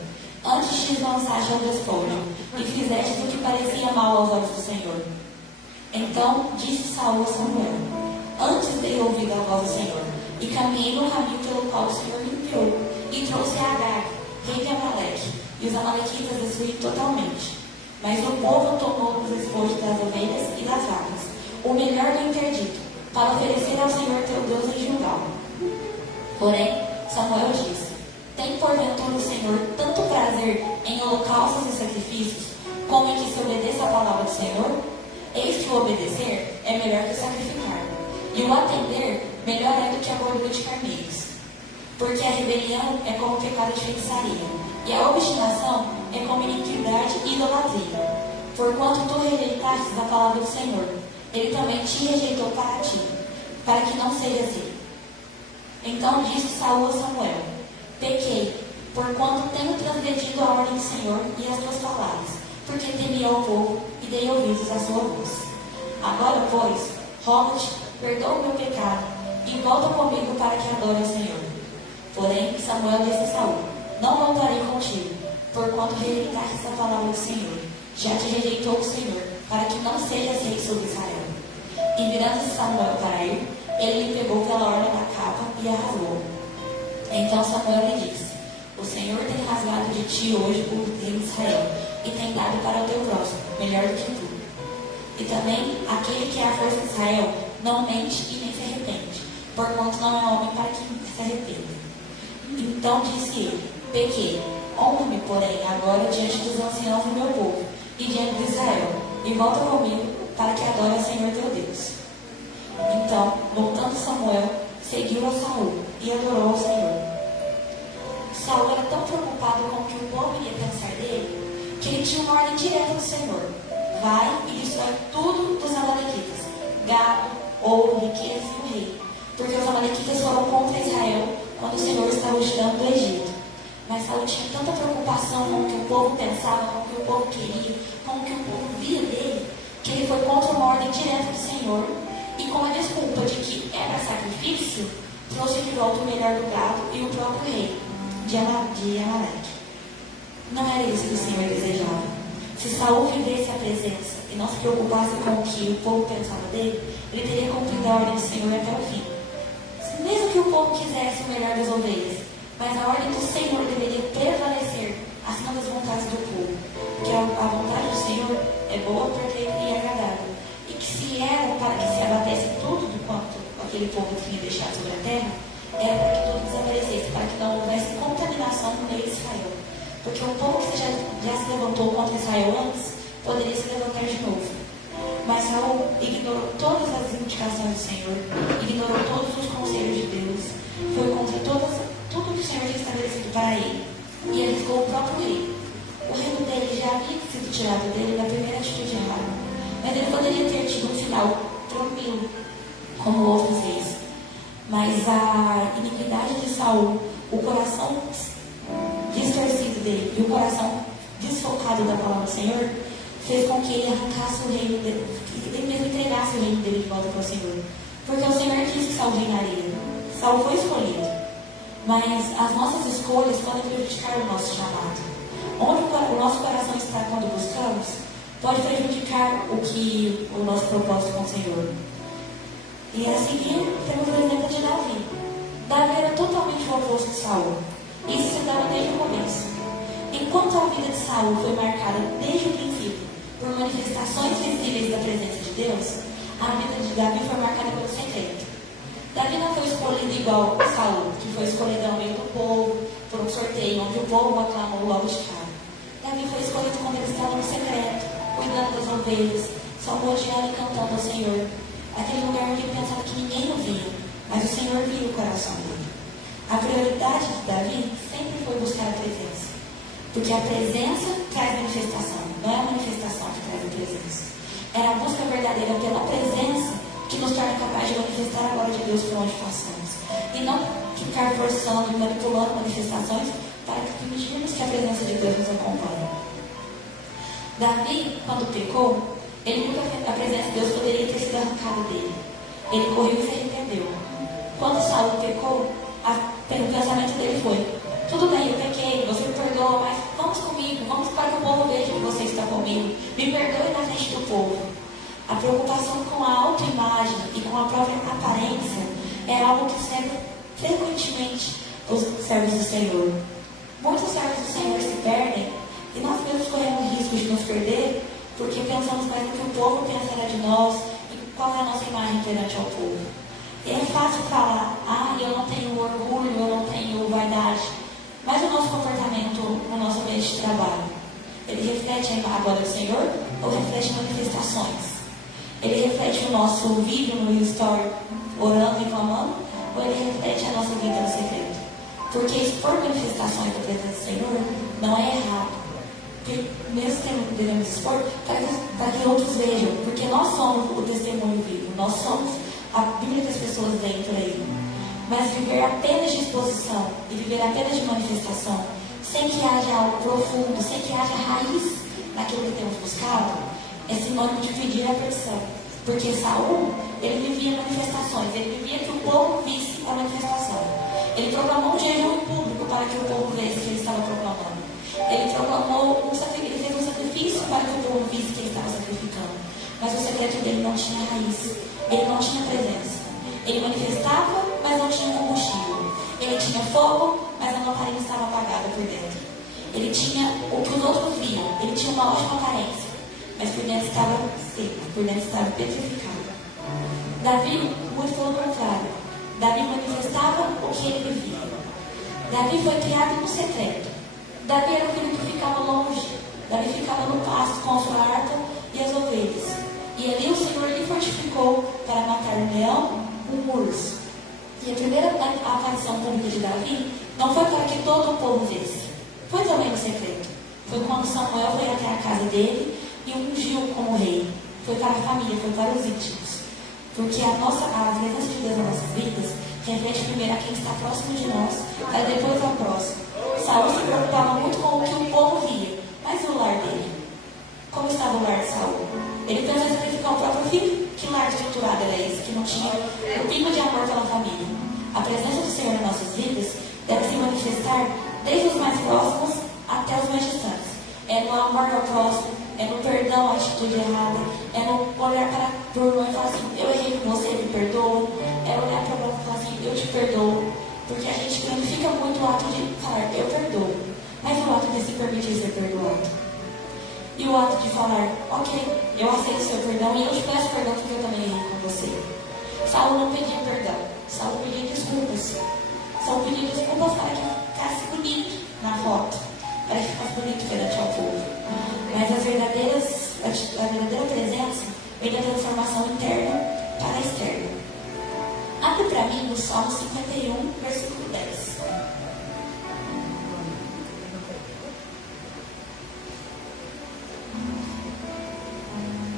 Antes te lançaste ao despojo, e fizestes o que parecia mal aos olhos do Senhor. Então disse Saul a Samuel: antes dei ouvido à voz do Senhor, e caminhei no caminho pelo qual o Senhor me enviou, e trouxe a Agag, rei de Amaleque, e os amalequitas destruí totalmente. Mas o povo tomou os despojos das ovelhas e das vacas, o melhor do interdito, para oferecer ao Senhor teu Deus em Gilgal. Porém, Samuel disse: tem porventura o Senhor tanto prazer em holocaustos e sacrifícios, como em que se obedeça a palavra do Senhor? Eis que o obedecer é melhor que o sacrificar, e o atender melhor é do que a gordura de carneiros. Porque a rebelião é como o pecado de feitiçaria, e a obstinação é como iniquidade e idolatria. Porquanto tu rejeitastes a palavra do Senhor, ele também te rejeitou para ti, para que não sejas ele. Então disse Saul a Samuel: pequei, porquanto tenho transgredido a ordem do Senhor e as tuas palavras, porque temia ao povo e dei ouvidos à sua voz. Agora, pois, rogo-te, perdoa o meu pecado e volta comigo para que adore ao Senhor. Porém, Samuel disse a Saul: não voltarei contigo, porquanto rejeitaste a palavra do Senhor. Já te rejeitou o Senhor, para que não sejas rei sobre Israel. E virando-se Samuel para ir, ele lhe pegou pela orla da capa e a rasgou. Então Samuel lhe disse: o Senhor tem rasgado de ti hoje o rei de Israel, e tem dado para o teu próximo, melhor do que tu. E também aquele que é a força de Israel não mente e nem se arrepende, porquanto não é homem para que se arrependa. Então disse ele: pequei, honra-me, porém, agora diante dos anciãos do meu povo e diante de Israel, e volta comigo para que adore ao Senhor teu Deus. Então, voltando Samuel, seguiu a Saul e adorou ao Senhor. Saul era tão preocupado com o que o povo iria pensar dele, que ele tinha uma ordem direta do Senhor: vai e destrói tudo dos amalequitas, gado, ouro, riquezas e o rei, porque os amalequitas foram contra Israel quando o Senhor estava os tirando do Egito. Mas Saul tinha tanta preocupação com o que o povo pensava, com o que o povo queria, com o que o povo via dele, que ele foi contra uma ordem direta do Senhor, e com a desculpa de que era sacrifício, trouxe de volta o melhor do gado e o próprio rei de Amaleque. Não era isso que o Senhor desejava. Se Saul vivesse a presença e não se preocupasse com o que o povo pensava dele, ele teria cumprido a ordem do Senhor até o fim. Mesmo que o povo quisesse o melhor das ovelhas, mas a ordem do Senhor deveria prevalecer acima das vontades do povo, porque a vontade do Senhor é boa, perfeita e agradável, e que se era para que se abatesse tudo do quanto aquele povo tinha deixado sobre a terra, era para que tudo desaparecesse, para que não houvesse contaminação no meio de Israel, porque o povo que já se levantou contra Israel antes poderia se levantar de novo. Mas Saul ignorou todas as indicações do Senhor, ignorou todos os conselhos de Deus, foi contra tudo que o Senhor tinha estabelecido para ele, e ele ficou o próprio rei. O reino dele já havia sido tirado dele na primeira atitude errada, mas ele poderia ter tido um final tranquilo, como outros reis. Mas a iniquidade de Saul, o coração distorcido dele e o coração desfocado da palavra do Senhor, fez com que ele arrancasse o reino dele, ele mesmo entregasse o reino dele de volta para o Senhor. Porque o Senhor disse que Saul reinaria. Saul foi escolhido. Mas as nossas escolhas podem prejudicar o nosso chamado. Onde o nosso coração está quando buscamos, pode prejudicar o nosso propósito com o Senhor. E a seguir, temos o exemplo de Davi. Davi era totalmente o oposto de Saul. Isso se dava desde o começo. Enquanto a vida de Saul foi marcada desde o princípio por manifestações visíveis da presença de Deus, a vida de Davi foi marcada pelo secreto. Davi não foi escolhido igual a Saul, que foi escolhido ao meio do povo, por um sorteio, onde o povo o aclamou logo de cara. Davi foi escolhido quando ele estava no secreto, cuidando das ovelhas, salmodiando e cantando ao Senhor. Aquele lugar onde ele pensava que ninguém o via, mas o Senhor via o coração dele. A prioridade de Davi sempre foi buscar a presença, porque a presença traz manifestação, não é a manifestação que traz a presença. É a busca verdadeira pela presença que nos torna capaz de manifestar a glória de Deus por onde passamos. E não ficar forçando e manipulando manifestações para permitirmos que a presença de Deus nos acompanhe. Davi, quando pecou, a presença de Deus poderia ter sido arrancada dele. Ele correu e se arrependeu. Quando Saul pecou, o pensamento dele foi: tudo bem, eu pequei, você me perdoa, mas vamos comigo, vamos para que o povo veja que você está comigo. Me perdoe na frente do povo. A preocupação com a autoimagem e com a própria aparência é algo que serve frequentemente os servos do Senhor. Muitos servos do Senhor se perdem e nós mesmos corremos risco de nos perder porque pensamos mais no que o povo pensará de nós e qual é a nossa imagem perante ao povo. E é fácil falar: eu não tenho orgulho, eu não tenho vaidade, mas o nosso comportamento no nosso ambiente de trabalho, ele reflete a glória do Senhor ou reflete manifestações? Ele reflete o nosso vídeo no Story orando e clamando, ou ele reflete a nossa vida no secreto? Porque expor manifestações da presença do Senhor não é errado. Porque mesmo que devemos expor, para que outros vejam. Porque nós somos o testemunho vivo. Nós somos a Bíblia das pessoas dentro aí. Mas viver apenas de exposição e viver apenas de manifestação, sem que haja algo profundo, sem que haja raiz naquilo que temos buscado, é sinônimo de pedir a perdição. Porque Saul, ele vivia manifestações, ele vivia que o povo visse a manifestação. Ele proclamou um jejum em público para que o povo visse que ele estava proclamando. Ele proclamou ele fez um sacrifício para que o povo visse que ele estava sacrificando. Mas o secreto dele não tinha raiz, ele não tinha presença. Ele manifestava, mas não tinha combustível. Ele tinha fogo, mas a lamparina estava apagada por dentro. Ele tinha o que os outros viam, ele tinha uma ótima aparência, mas por dentro estava seco, por dentro estava petrificado. Davi, muito pelo contrário. Davi manifestava o que ele vivia. Davi foi criado no secreto. Davi era o filho que ficava longe. Davi ficava no pasto com a sua arca e as ovelhas. E ali o Senhor lhe fortificou para matar um leão, um urso. E a primeira aparição pública de Davi não foi para que todo o povo visse. Foi também no secreto. Foi quando Samuel foi até a casa dele e o ungiu como rei. Foi para a família, foi para os íntimos. Porque a presença de Deus nas nossas vidas reflete primeiro a quem está próximo de nós, para depois ao próximo. Saul se preocupava muito com o que o povo via, mas e o lar dele? Como estava o lar de Saul? Ele pensou em sacrificar o próprio filho? Que lar estruturado era esse, que não tinha um pingo de amor pela família? A presença do Senhor nas nossas vidas deve se manifestar desde os mais próximos até os mais distantes. É no amor ao próximo, é no perdão à atitude errada, é no olhar para o irmão e falar assim, eu errei com você, me perdoa. É olhar para o irmão e falar assim, eu te perdoo. Porque a gente glorifica muito o ato de falar, eu perdoo. Mas o ato de se permitir ser perdoado. E o ato de falar, ok, eu aceito o seu perdão e eu te peço perdão porque eu também errei com você. Saul não pedia perdão, Saul pedia desculpas. Saul pedia desculpas para que ficasse bonito na foto, para que ficasse bonito perante ao povo. Mas a verdadeira presença vem da transformação interna para externa. Abre para mim no Salmo 51, versículo 10.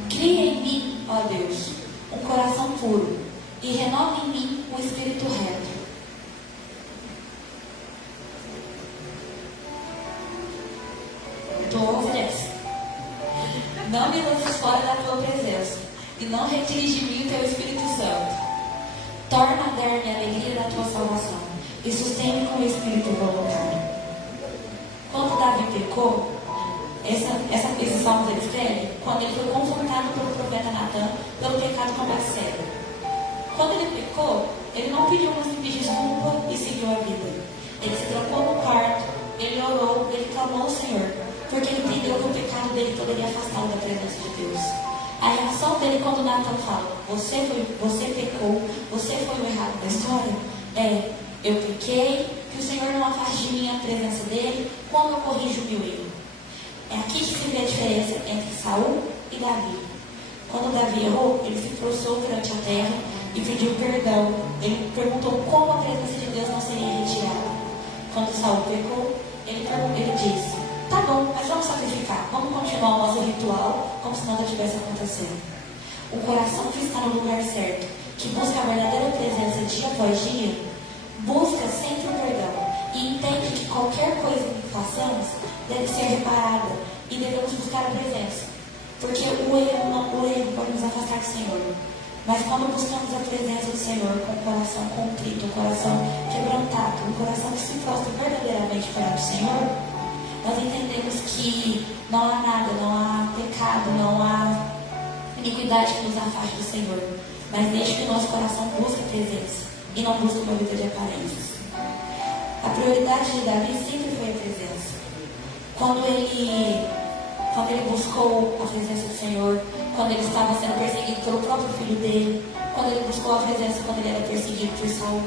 Cria em mim, ó Deus, um coração puro e renova em mim um espírito reto. Então, 10. Não me lances fora da tua presença e não retires de mim o teu Espírito Santo. Torna a dar-me a alegria da tua salvação e sustém-me com o espírito voluntário. Quando Davi pecou, esse salmo ele escreve quando ele foi confrontado pelo profeta Natan pelo pecado com Batseba. Quando ele pecou, ele não pediu uma simples desculpa e seguiu a vida. Ele se trancou no quarto, ele orou, ele clamou ao Senhor, porque ele entendeu que o pecado dele poderia afastá-lo da presença de Deus. A reação dele quando Natan fala, você pecou, você foi o errado da história, é, eu pequei, que o Senhor não afaste de mim a presença dele, quando eu corrijo o meu erro. É aqui que se vê a diferença entre Saul e Davi. Quando Davi errou, ele se prostrou perante a terra e pediu perdão. Ele perguntou como a presença de Deus não seria retirada. Quando Saul pecou, ele disse, tá bom, mas vamos sacrificar, vamos continuar o nosso ritual como se nada tivesse acontecendo. O coração que está no lugar certo, que busca a verdadeira presença dia após dia, busca sempre o perdão e entende que qualquer coisa que façamos deve ser reparada e devemos buscar a presença. Porque o erro pode nos afastar do Senhor. Mas quando buscamos a presença do Senhor com o coração contrito, o coração quebrantado, o coração que se prostra verdadeiramente perante o Senhor, nós entendemos que não há nada, não há pecado, não há iniquidade que nos afaste do Senhor. Mas desde que o nosso coração busque a presença e não busque uma vida de aparências. A prioridade de Davi sempre foi a presença. Quando ele buscou a presença do Senhor, quando ele estava sendo perseguido pelo próprio filho dele, quando ele buscou a presença quando ele era perseguido por Saul,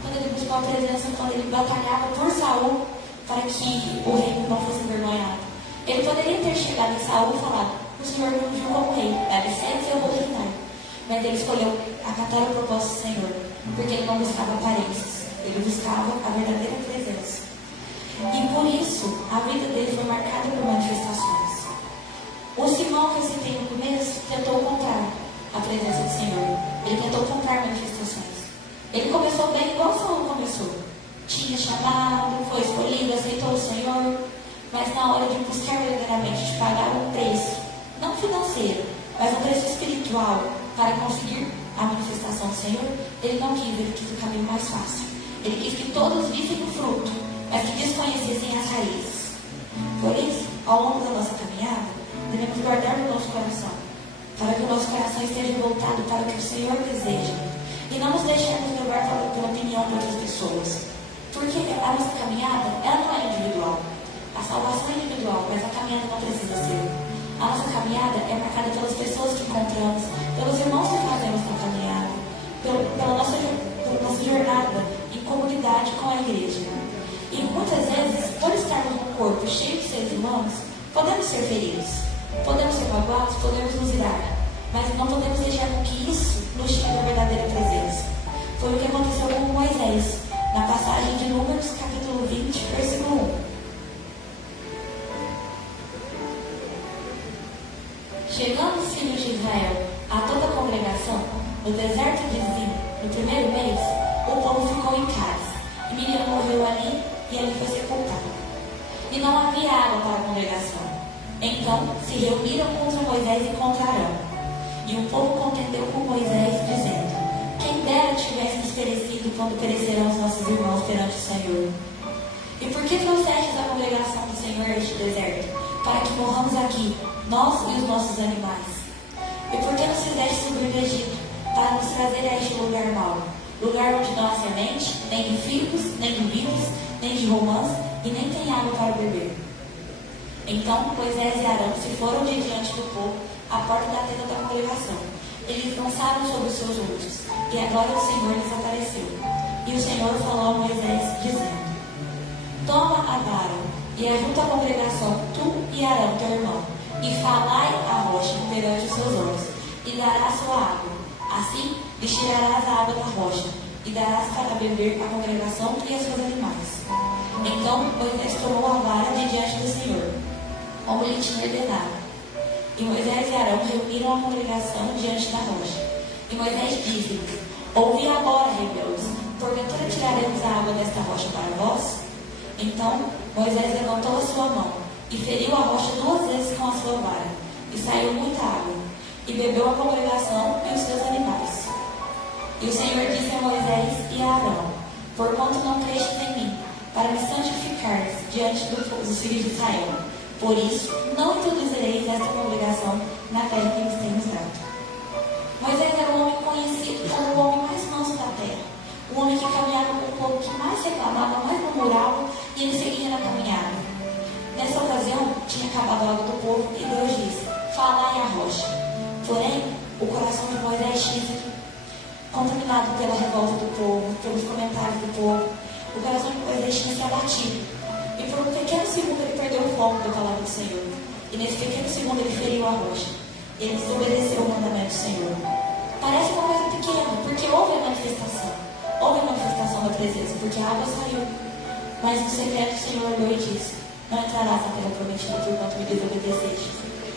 quando ele buscou a presença quando ele batalhava por Saul para que o reino não fosse envergonhado. Ele poderia ter chegado em Saul e falado, o Senhor me ungiu como rei, dá licença, eu vou reinar. mas ele escolheu acatar o propósito do Senhor, porque ele não buscava aparências, ele buscava a verdadeira presença. E por isso, a vida dele foi marcada por manifestações. O Simão que eu citei no começo tentou comprar a presença do Senhor. Ele tentou comprar manifestações. Ele começou bem igual Saul começou. Tinha chamado, foi escolhido, aceitou o Senhor, mas na hora de buscar verdadeiramente, de pagar um preço, não financeiro, mas um preço espiritual, para conseguir a manifestação do Senhor, ele não quis, ele quis o caminho mais fácil. Ele quis que todos vissem o fruto, mas que desconhecessem as raízes. Por isso, ao longo da nossa caminhada, devemos guardar no nosso coração, para que o nosso coração esteja voltado para o que o Senhor deseja, e não nos deixemos levar pela opinião de outras pessoas, porque a nossa caminhada, ela não é individual. A salvação é individual, mas a caminhada não precisa ser. A nossa caminhada é marcada pelas pessoas que encontramos, pelos irmãos que fazemos na caminhada, pela nossa jornada em comunidade com a igreja. E muitas vezes, por estarmos num corpo cheio de seres humanos, podemos ser feridos, podemos ser magoados, podemos nos irar, mas não podemos deixar com que isso nos tire da verdadeira presença. Foi o que aconteceu com Moisés, na passagem de Números, capítulo 20, versículo 1. Chegando os filhos de Israel a toda a congregação, no deserto de Zim, no primeiro mês, o povo ficou em casa, e Miriam morreu ali, e ali foi sepultada. E não havia água para a congregação. Então se reuniram contra Moisés e contra Arão. E o povo contendeu com Moisés, dizendo: quem dera tivéssemos perecido quando perecerão os nossos irmãos perante o Senhor. E por que trouxestes a congregação do Senhor a este deserto? Para que morramos aqui, nós e os nossos animais. E por que nos fizeste subir do Egito? Para nos trazer a este lugar mau, lugar onde não há semente, nem de figos, nem de vinhos, nem de romãs, e nem tem água para beber. Então Moisés e Arão se foram de diante do povo à porta da tenda da congregação. Eles lançaram sobre os seus rostos, e a glória do Senhor lhes apareceu. E o Senhor falou a Moisés, dizendo: toma a vara, e ajunta a congregação, tu e Arão teu irmão, e falai a rocha perante os seus olhos, e darás sua água. Assim lhes tirarás a água da rocha, e darás para beber a congregação e os seus animais. Então Moisés tomou a vara de diante do Senhor, como lhe tinha ordenado. E Moisés e Arão reuniram a congregação diante da rocha. E Moisés disse-lhes: ouvi agora, rebeldes, porventura tiraremos a água desta rocha para vós? Então Moisés levantou a sua mão e feriu a rocha 2 vezes com a sua vara, e saiu muita água, e bebeu a congregação e os seus animais. E o Senhor disse a Moisés e a Arão: porquanto não crestes em mim, para me santificares diante dos filhos de Israel, por isso não introduzireis esta congregação na terra que lhes tenho dado. Moisés era um homem conhecido como o homem mais manso da terra, um homem que caminhava com o povo que mais reclamava, mais murmurava, e ele seguia na caminhada. Nessa ocasião, tinha acabado a água do povo, e Deus disse: falai a rocha. Porém, o coração de Moisés tinha sido contaminado pela revolta do povo, pelos comentários do povo. O coração de Moisés tinha se abatido, e por um pequeno segundo ele perdeu o foco da palavra do Senhor. E nesse pequeno segundo ele feriu a rocha. Ele desobedeceu o mandamento do Senhor. Parece uma coisa pequena, porque houve a manifestação. Houve a manifestação da presença, porque a água saiu. Mas no secreto o Senhor olhou e disse: não entrarás na terra prometida porquanto me desobedeceste.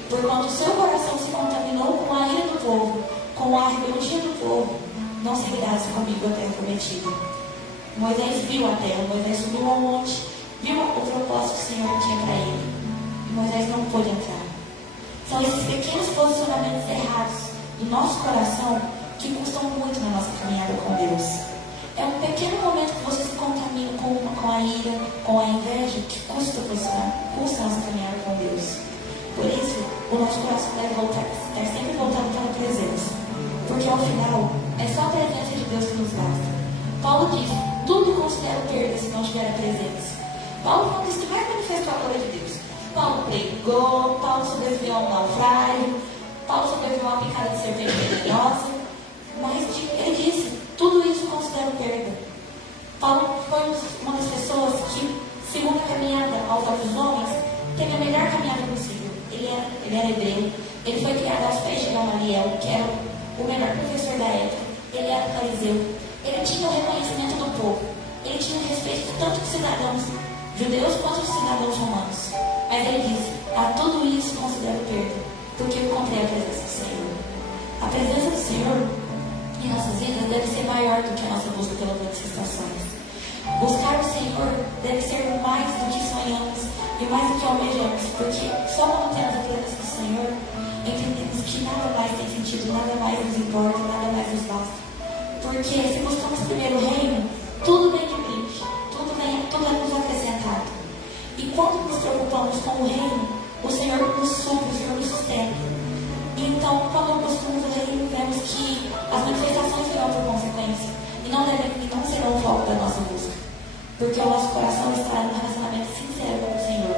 Porquanto o seu coração se contaminou com a ira do povo, com a rebeldia do povo, não seguirás comigo a terra prometida. Moisés viu a terra, Moisés subiu ao monte, viu o propósito que o Senhor tinha para ele. E Moisés não pôde entrar. São esses pequenos posicionamentos errados do nosso coração que custam muito na nossa caminhada com Deus. É um pequeno momento que você se contamina com a ira, com a inveja, que custa a nossa caminhada com Deus. Por isso, o nosso coração deve estar sempre voltado para a presença. Porque ao final, é só a presença de Deus que nos basta. Paulo diz: tudo considero perda se não tiver a presença. Paulo não diz que vai manifestar a glória de Deus. Paulo pregou, Paulo sobreviveu a um naufrágio, Paulo sobreviveu a uma picada de serpente venenosa, mas ele disse: tudo isso considero perda. Paulo foi uma das pessoas que, segundo a caminhada aos olhos dos homens, teve a melhor caminhada possível. Ele era hebreu, ele foi criado aos pés de Gamaliel, que era o melhor professor da época, ele era fariseu. Ele tinha o reconhecimento do povo. Ele tinha o respeito de tanto dos cidadãos judeus quanto dos cidadãos romanos. Mas ele disse: a tudo isso considero perda, porque eu encontrei a presença do Senhor. A presença do Senhor em nossas vidas deve ser maior do que a nossa busca pelas manifestações. Buscar o Senhor deve ser mais do que sonhamos e mais do que almejamos, porque só quando temos a presença do Senhor, entendemos que nada mais tem sentido, nada mais nos importa, nada mais nos basta. Porque se buscamos primeiro o reino, tudo vem de brinde, tudo é nos acrescentado. E quando nos preocupamos com o reino, o Senhor nos supre, o Senhor nos sustenta. Então, quando buscamos o reino, vemos que as manifestações virão por consequência e não serão o foco da nossa busca. Porque o nosso coração está no relacionamento sincero com o Senhor,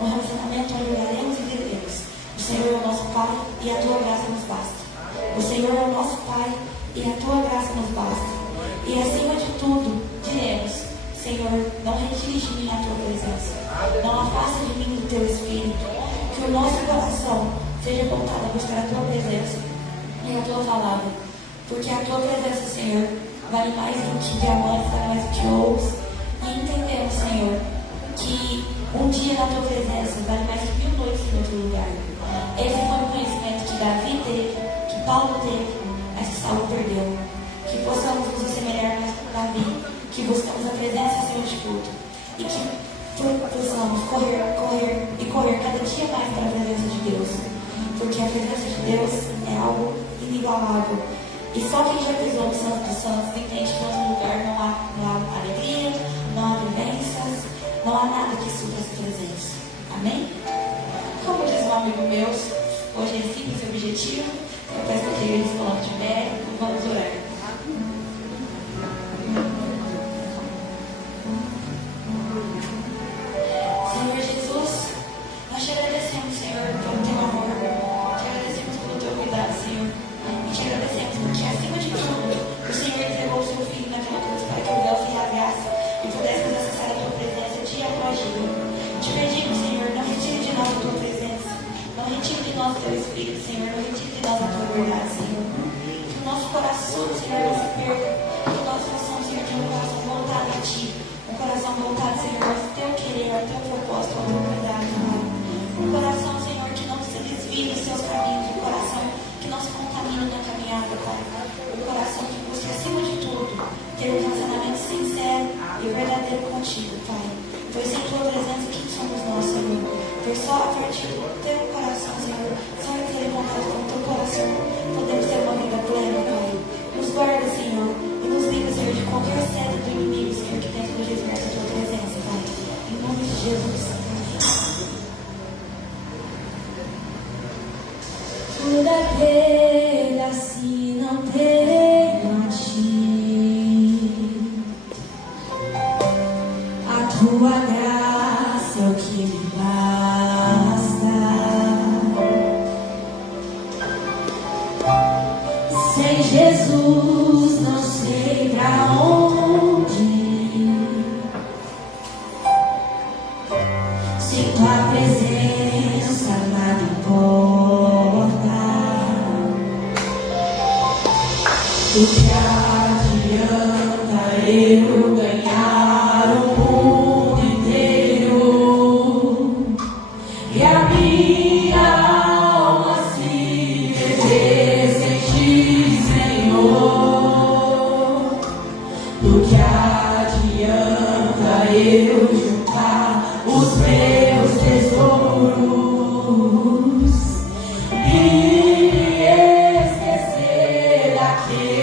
no relacionamento onde oraremos e viveremos. O Senhor é o nosso Pai e a tua graça nos basta. O Senhor é o nosso Pai e a tua graça nos basta. E acima de tudo, diremos: Senhor, não retire de mim a tua presença, não afasta de mim do teu Espírito. Que o nosso coração seja voltado a buscar a tua presença e a tua palavra, porque a tua presença, Senhor, vale mais do que diamantes, vale mais do que ouros. E entendemos, Senhor, que um dia na tua presença vale mais que 1000 noites em outro lugar. Esse foi o conhecimento que Davi teve, que Paulo teve, mas que Saulo perdeu. Que possamos nos assemelhar mais com Davi, que buscamos a presença acima de tudo, e que possamos correr cada dia mais para a presença de Deus, porque a presença de Deus é algo inigualável. E só quem já pisou no Santo dos Santos entende que em outro lugar não há alegria, não há vivências, não há nada que supra essa presença. Amém? Como diz um amigo meu, hoje é simples e objetivo. Eu peço que eles falando de pé e vamos orar. Senhor Jesus, nós te agradecemos, Senhor, pelo teu amor, te agradecemos pelo teu cuidado, Senhor, e te agradecemos porque, acima de tudo, o Senhor entregou o seu Filho naquela cruz para que o véu se rasgasse e pudéssemos acessar a tua presença dia após dia. Te pedimos, Senhor, não retire de nós a tua presença, não retire de nós o teu Espírito, Senhor, não retire de nós a tua verdade, Senhor. Que o nosso coração, Senhor, não se perca, que nós possamos, Senhor, ter um coração voltado a ti, um coração voltado, Senhor, ao teu querer, ao teu propósito, ao teu cuidado, Pai. Um coração, Senhor, que não se desvie dos seus caminhos, um coração que não se contamine na caminhada, Pai. Um coração que busque, acima de tudo, ter um relacionamento sincero e verdadeiro contigo, Pai. Pois sem tua presença, quem somos nós, Senhor? Pois só a partir do teu coração, Senhor, só em ter contato com o teu coração, podemos ter uma vida plena, Pai. Nos guarda, Senhor, e nos livra, Senhor, de qualquer sede do inimigo, Senhor, que tenta nos desviar da tua presença, Pai. Em nome de Jesus. Tudo é perda se não tenho a ti. A tua graça é o que me basta. Sem Jesus não sei pra onde ir. Sem tua presença nada importa. Do que adianta eu ganhar o mundo inteiro e a minha alma se perder sem ti, Senhor? Do que adianta eu juntar os meus tesouros e me esquecer daquele